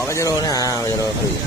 Bawa jeruk ni, jeruk kering.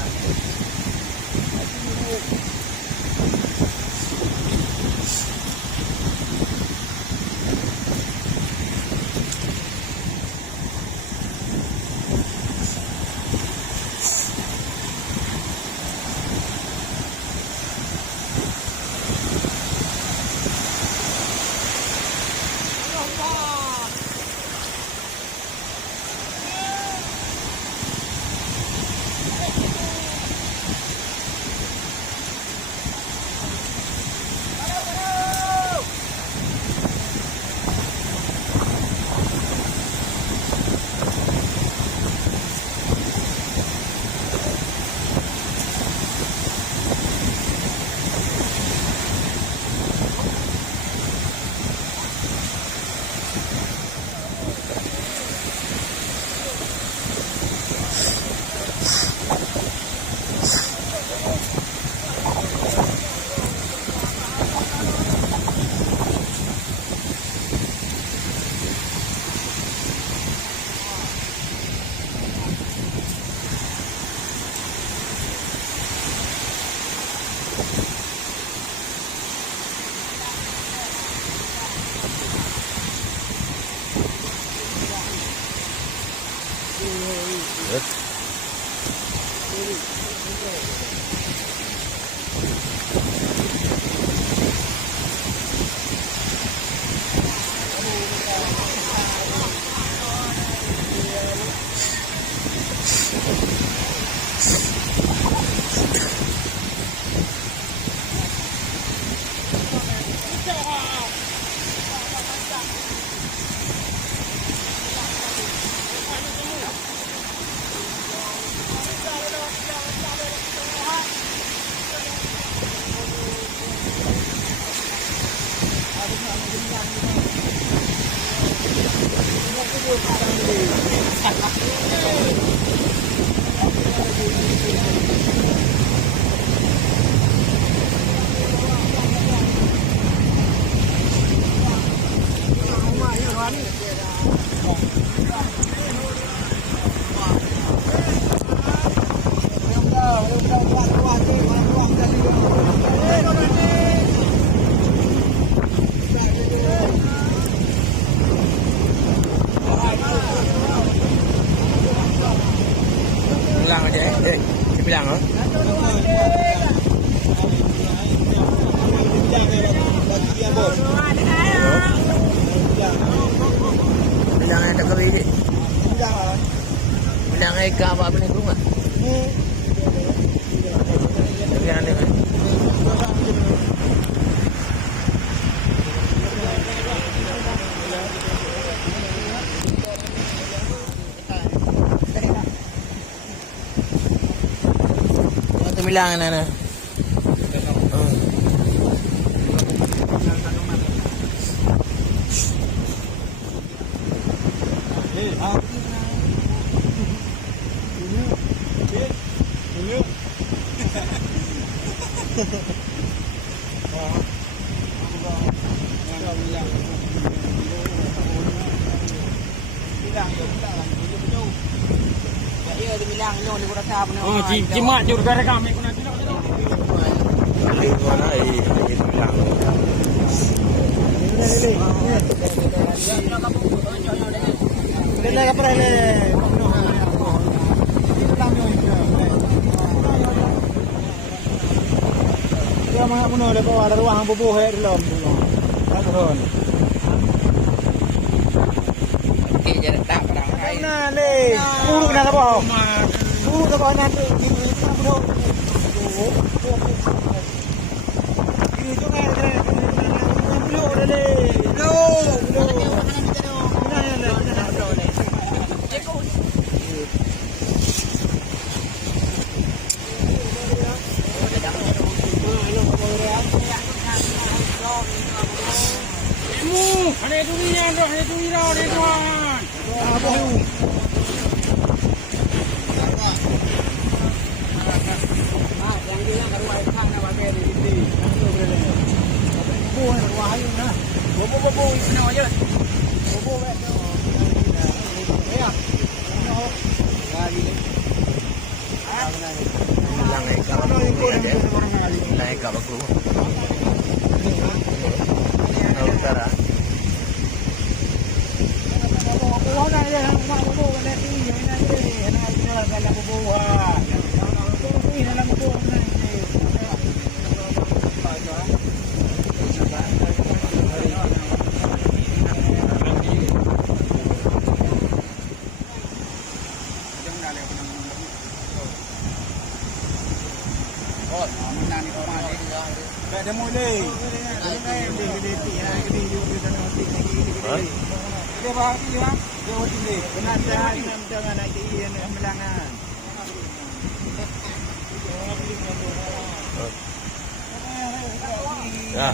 Bilang aja, bilang loh. Bilang ada ke biji. Bilang ke apa ni rumah. Bilang ada kan. Bilang na. Oh, jimat je gara kami kena tidak. Ai mana ai bilang. Lele ka pare le. Dia mga puno le ko ada ruang bubuhay dalam dulu. Tahun. Okey, jadi tak perang kai. Nah, le. Puru kena apa? Puru apa nanti di puno. Ini tu kan puno le. No. Ada durian, ada durian. Apa tu? Yang dia baru ada khang nak pakai di sini. Bobo ni ruah ayu nah. Bobo ini aja. Bobo wet. Ya. Lagi ni. naik kat aku. Nak utara. Bubuh na dia, mak bubuh kan dia ni, nak dia, nak dia dalam bubuh. Ini dalam bubuh ni. Oh, mana ni orang ni? Tak ada mulai. Dia bawa dia. Dia hotin dia. Benar jangan nak dia ni melangan. Ya.